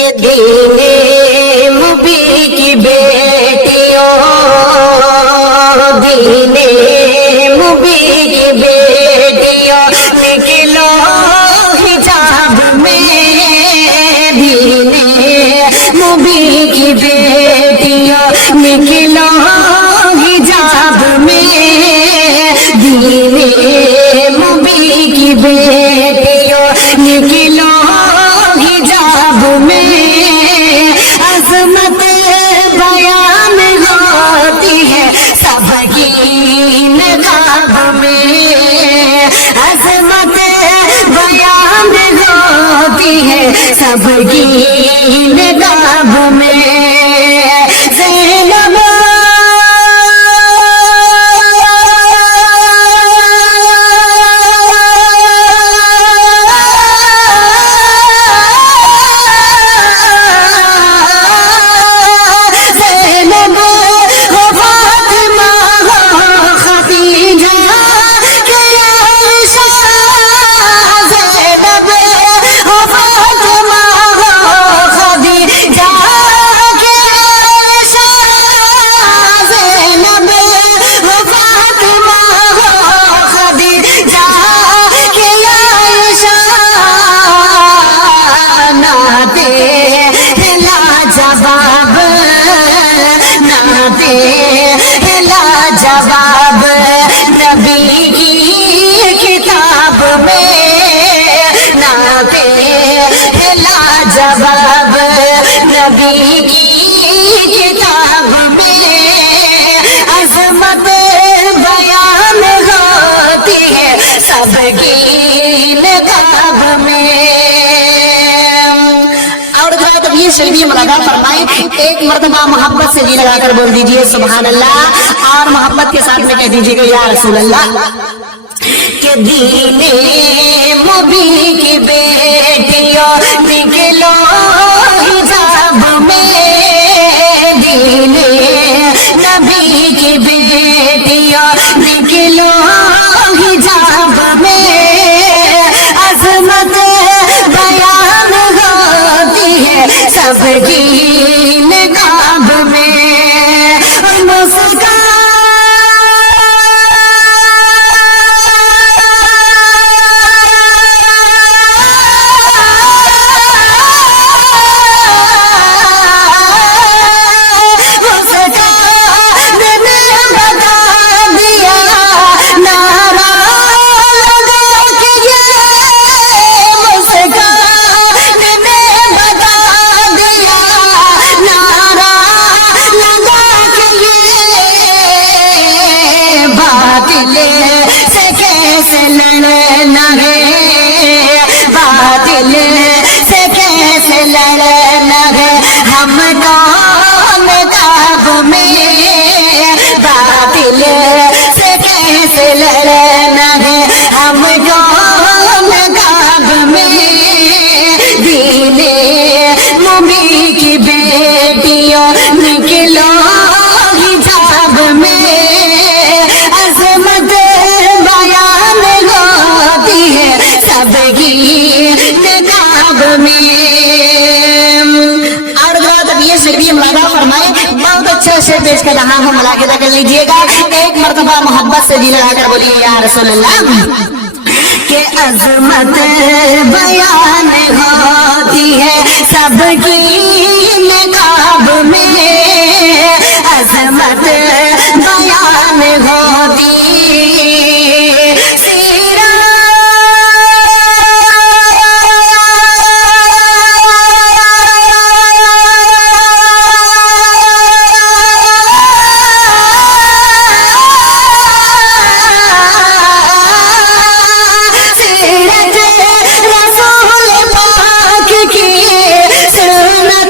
کہ دینے مبی کی بیٹیوں، دینے مبی کی بیٹیوں نکلو حجاب میں، دینے مبی کی بیٹیوں نکلو حجاب میں، دینے مبی کی بیٹیوں نکلو حجاب میں، عظمت بیان ہوتی ہے سب کی نقاب میں، عظمت بیان ہوتی ہے سب کی نقاب میں، زینب جواب نبی کی کتاب میں، ناتے لا جواب نبی کی کتاب میں، عظمت بیان ہوتی ہے سب کی نقاب میں۔ اور یہ شریف ملاقہ فرمائیں، ایک مرتبہ محبت سے جی لگا کر بول دیجئے سبحان اللہ، اور محبت کے ساتھ میں کہہ دیجئے کہ یا رسول اللہ، کہ دینے مبی کی بیٹیوں نکلو حجاب میں، دینے نبی کی بیٹیوں نکلو حجاب میں، عظمت بیان ہوتی ہے سب کی نقاب میں، سے کیسے لڑنا ہے، باطل سے کیسے لڑنا ہے، ہم کون کعب میں، باطل سے کیسے لڑنا ہے، ہم کون کعب میں، دینے مبی کی بیٹیوں نکلو حجاب میں، عظمت بیان ہوتی ہے سب کی نقاب میں۔ اور اب یہ شریف ملاقہ فرمائے، بہت اچھا شعر پیش کر رہا ہوں، ملاحظہ کر لیجئے گا، ایک مرتبہ محبت سے جی لگا کر بولیے یا رسول اللہ، کہ عظمت بیان ہوتی ہے سب کی نقاب میں، عظمت بیان ہوتی سیرت رسول پاک کی سنت